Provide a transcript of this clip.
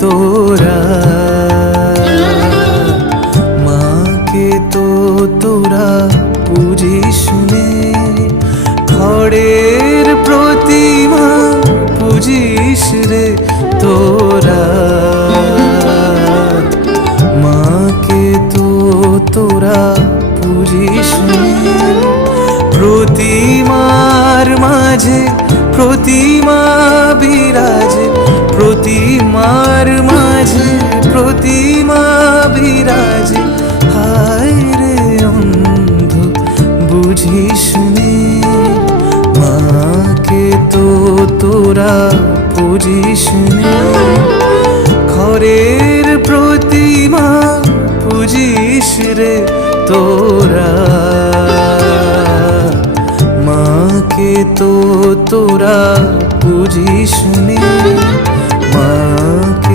তোরা, মাকে তো তোরা পুজিস নে, খড়ের প্রতিমা পুজিস রে তোরা। মাকে তো তোরা পুজিস নে, প্রতিমার মাঝে প্রতিমা বিরাজে, প্রতিমার মাঝে প্রতিমা বিরাজে। হায় রে অন্ধ বুঝিস নে, মাকে তো তোরা পুজিস নে, খড়ের প্রতিমা পুজিস রে তোরা। মাকে তো তোরা পুজিস নে, মাকে